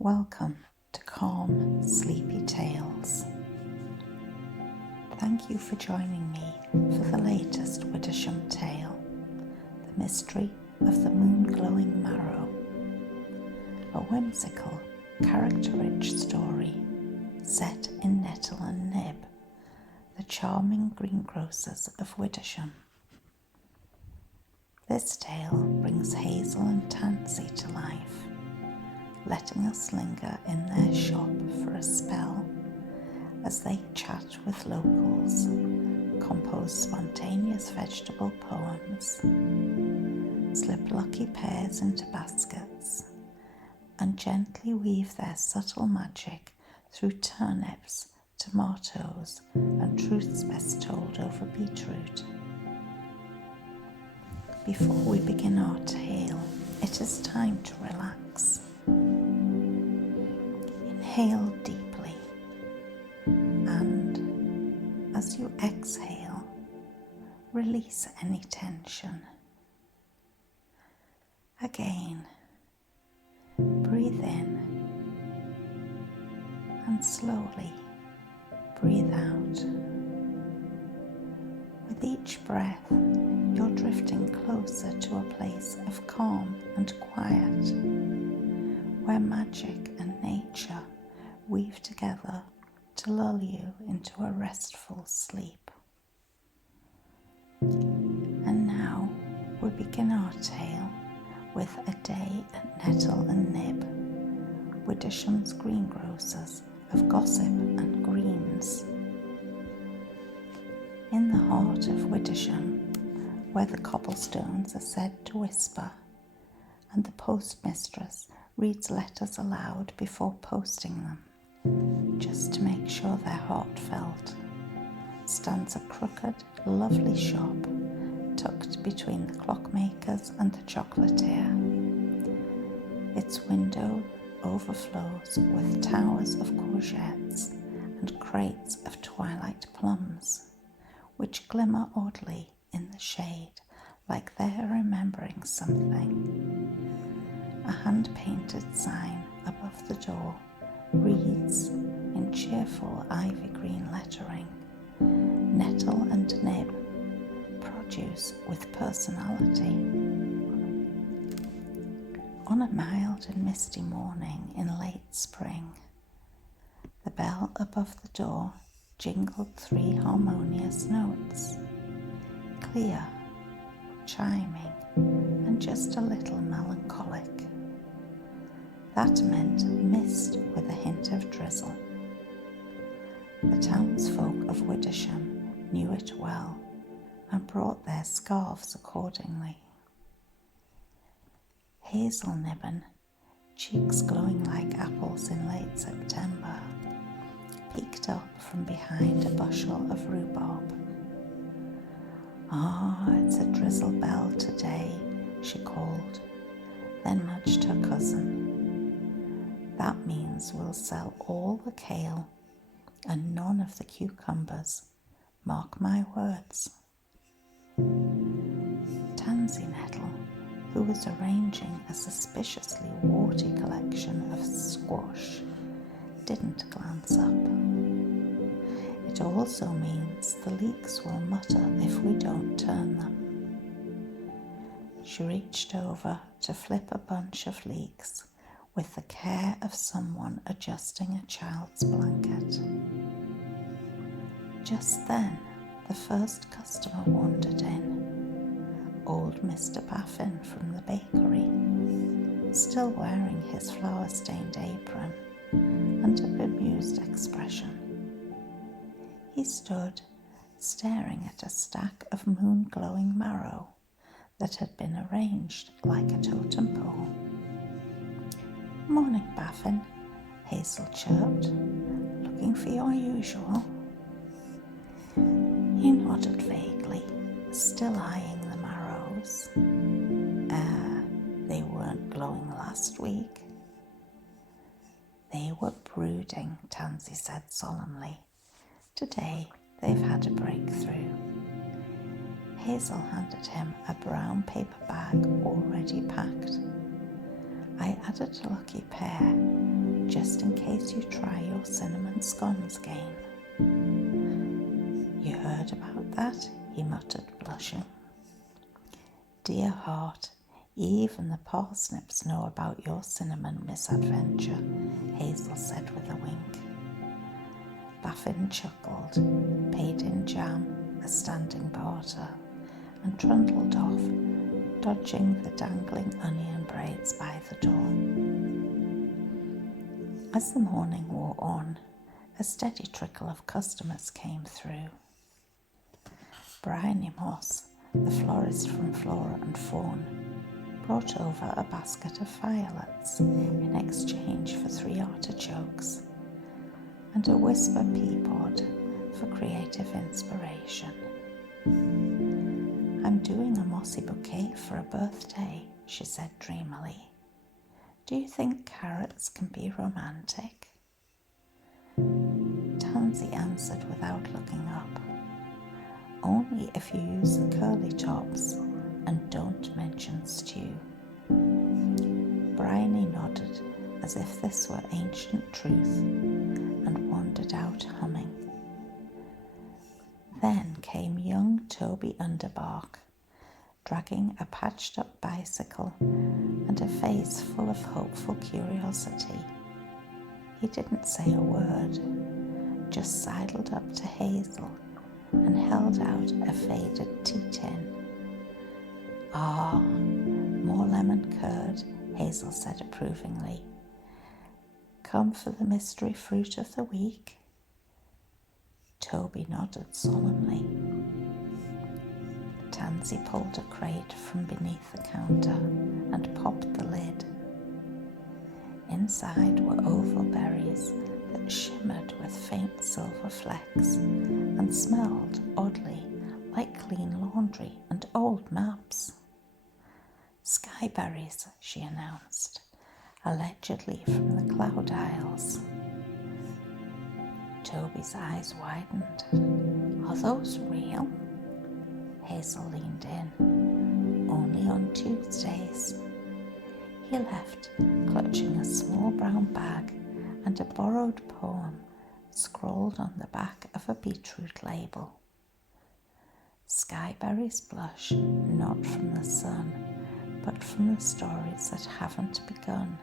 Welcome to Calm, Sleepy Tales. Thank you for joining me for the latest Widdersham tale, The Mystery of the Moon-Glowing Marrow, a whimsical, character-rich story set in Nettle Nib, the charming greengrocers of Widdersham. This tale brings Hazel and Tansy to life, letting us linger in their shop for a spell as they chat with locals, compose spontaneous vegetable poems, slip lucky pears into baskets, and gently weave their subtle magic through turnips, tomatoes, and truths best told over beetroot. Before we begin our tale, it is time to relax. Inhale deeply, and as you exhale, release any tension. Again, breathe in and slowly breathe out. With each breath, you're drifting closer to a place of calm and quiet, where magic and nature weave together to lull you into a restful sleep. And now we begin our tale with a day at Nettle Nib, Widdersham's greengrocers of gossip and greens. In the heart of Widdersham, where the cobblestones are said to whisper, and the postmistress reads letters aloud before posting them, just to make sure they're heartfelt, stands a crooked, lovely shop tucked between the clockmakers and the chocolatier. Its window overflows with towers of courgettes and crates of twilight plums, which glimmer oddly in the shade like they're remembering something. A hand-painted sign above the door reads in cheerful ivy green lettering, Nettle and Nib, produce with personality. On a mild and misty morning in late spring, the bell above the door jingled 3 harmonious notes, clear, chiming, and just a little melancholic. That meant mist with a hint of drizzle. The townsfolk of Widdersham knew it well and brought their scarves accordingly. Hazel Nibbin, cheeks glowing like apples in late September, peeked up from behind a bushel of rhubarb. "Ah, it's a drizzle bell today," she called, then nudged her cousin. "That means we'll sell all the kale and none of the cucumbers. Mark my words." Tansy Nettle, who was arranging a suspiciously warty collection of squash, didn't glance up. "It also means the leeks will mutter if we don't turn them." She reached over to flip a bunch of leeks with the care of someone adjusting a child's blanket. Just then, the first customer wandered in, old Mr. Baffin from the bakery, still wearing his flour-stained apron and a bemused expression. He stood staring at a stack of moon-glowing marrow that had been arranged like a totem pole. "Morning, Baffin," Hazel chirped. "Looking for your usual?" He nodded vaguely, still eyeing the marrows. They weren't glowing last week." "They were brooding," Tansy said solemnly. "Today they've had a breakthrough." Hazel handed him a brown paper bag already packed. "I added a lucky pear just in case you try your cinnamon scones again." "You heard about that?" he muttered, blushing. "Dear heart, even the parsnips know about your cinnamon misadventure," Hazel said with a wink. Baffin chuckled, paid in jam, a standing barter, and trundled off, dodging the dangling onion braids by the door. As the morning wore on, a steady trickle of customers came through. Bryony Moss, the florist from Flora and Fawn, brought over a basket of violets in exchange for 3 artichokes, and a whisper peapod for creative inspiration. "I'm doing a mossy bouquet for a birthday," she said dreamily. "Do you think carrots can be romantic?" Tansy answered without looking up. "Only if you use the curly tops and don't mention stew." Bryony nodded as if this were ancient truth and wandered out humming. Then came young Toby Underbark, dragging a patched-up bicycle and a face full of hopeful curiosity. He didn't say a word, just sidled up to Hazel and held out a faded tea tin. "Ah, more lemon curd," Hazel said approvingly. "Come for the mystery fruit of the week?" Toby nodded solemnly. Tansy pulled a crate from beneath the counter and popped the lid. Inside were oval berries that shimmered with faint silver flecks and smelled, oddly, like clean laundry and old maps. "Skyberries," she announced, allegedly from the Cloud Isles. Toby's eyes widened. "Are those real?" Hazel leaned in. "Only on Tuesdays." He left, clutching a small brown bag and a borrowed poem scrawled on the back of a beetroot label. "Skyberries blush not from the sun, but from the stories that haven't begun.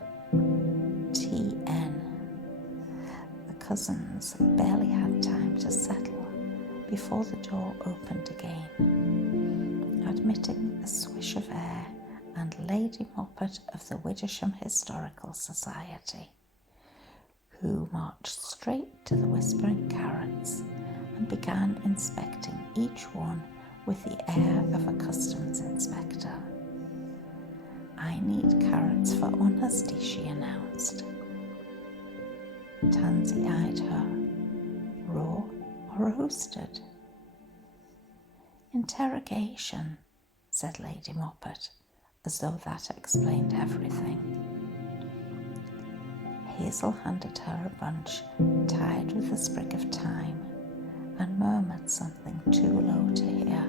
T.N." The cousins barely had time to settle before the door opened again, admitting a swish of air and Lady Moppet of the Widdersham Historical Society, who marched straight to the whispering carrots and began inspecting each one with the air of a customs inspector. "I need carrots for honesty," she announced. Tansy eyed her. "Raw or roasted?" "Interrogation," said Lady Moppet, as though that explained everything. Hazel handed her a bunch tied with a sprig of thyme and murmured something too low to hear.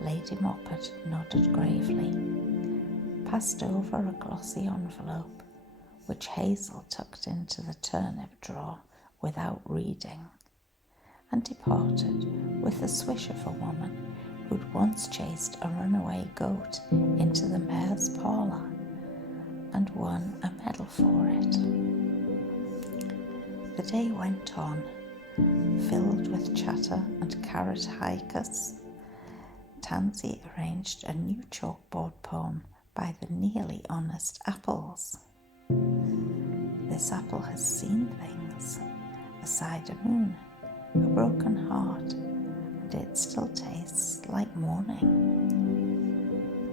Lady Moppet nodded gravely, passed over a glossy envelope, which Hazel tucked into the turnip drawer without reading, and departed with the swish of a woman who'd once chased a runaway goat into the mayor's parlour and won a medal for it. The day went on, filled with chatter and carrot hikers. Tansy arranged a new chalkboard poem by the nearly honest apples. "This apple has seen things, a cider moon, a broken heart, and it still tastes like morning."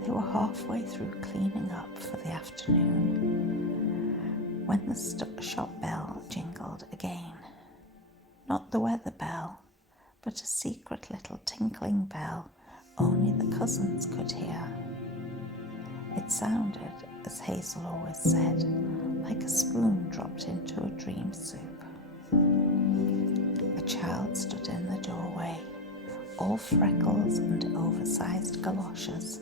They were halfway through cleaning up for the afternoon when the shop bell jingled again. Not the weather bell, but a secret little tinkling bell only the cousins could hear. It sounded, as Hazel always said, like a spoon dropped into a dream soup. A child stood in the doorway, all freckles and oversized galoshes.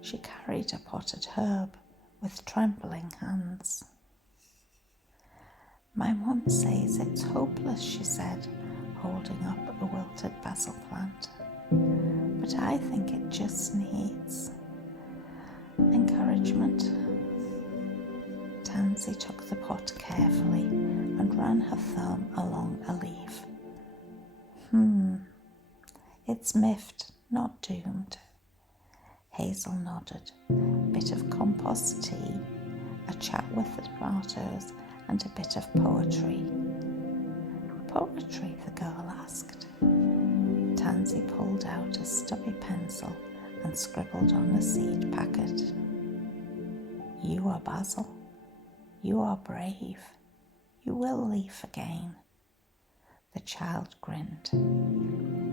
She carried a potted herb with trembling hands. My mum says it's hopeless, she said, holding up a wilted basil plant. But I think it just needs encouragement. Tansy took the pot carefully and ran her thumb along a leaf. It's miffed, not doomed. Hazel nodded. Bit of compost tea, a chat with the tomatoes, and a bit of poetry. Poetry, the girl asked. Tansy pulled out a stubby pencil and scribbled on a seed packet. You are Basil. You are brave. You will leaf again. The child grinned.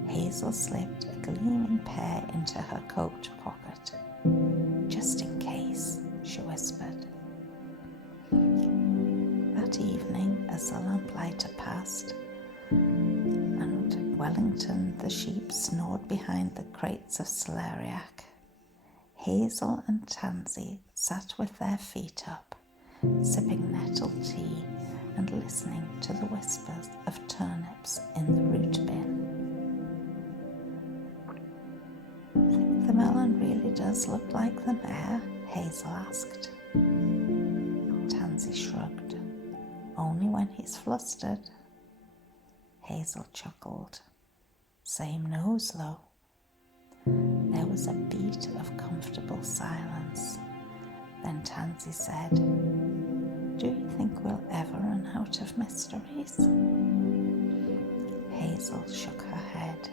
Hazel slipped a gleaming pear into her coat pocket. Just in case, she whispered. That evening, as the lamplighter passed, and Wellington the sheep snored behind the crates of celeriac, Hazel and Tansy sat with their feet up, sipping nettle tea and listening to the whispers of turnips in the root bin. Think the melon really does look like the mare? Hazel asked. Tansy shrugged. Only when he's flustered. Hazel chuckled. Same nose, though. There was a beat of comfortable silence. Then Tansy said, Do you think we'll ever run out of mysteries? Hazel shook her head.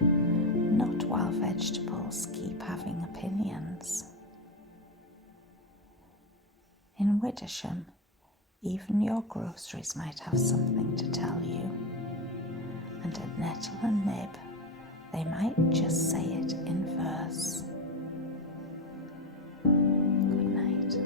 Not while vegetables keep having opinions. In Widdersham, even your groceries might have something to tell you. And at Nettle Nib, they might just say it in verse. Good night.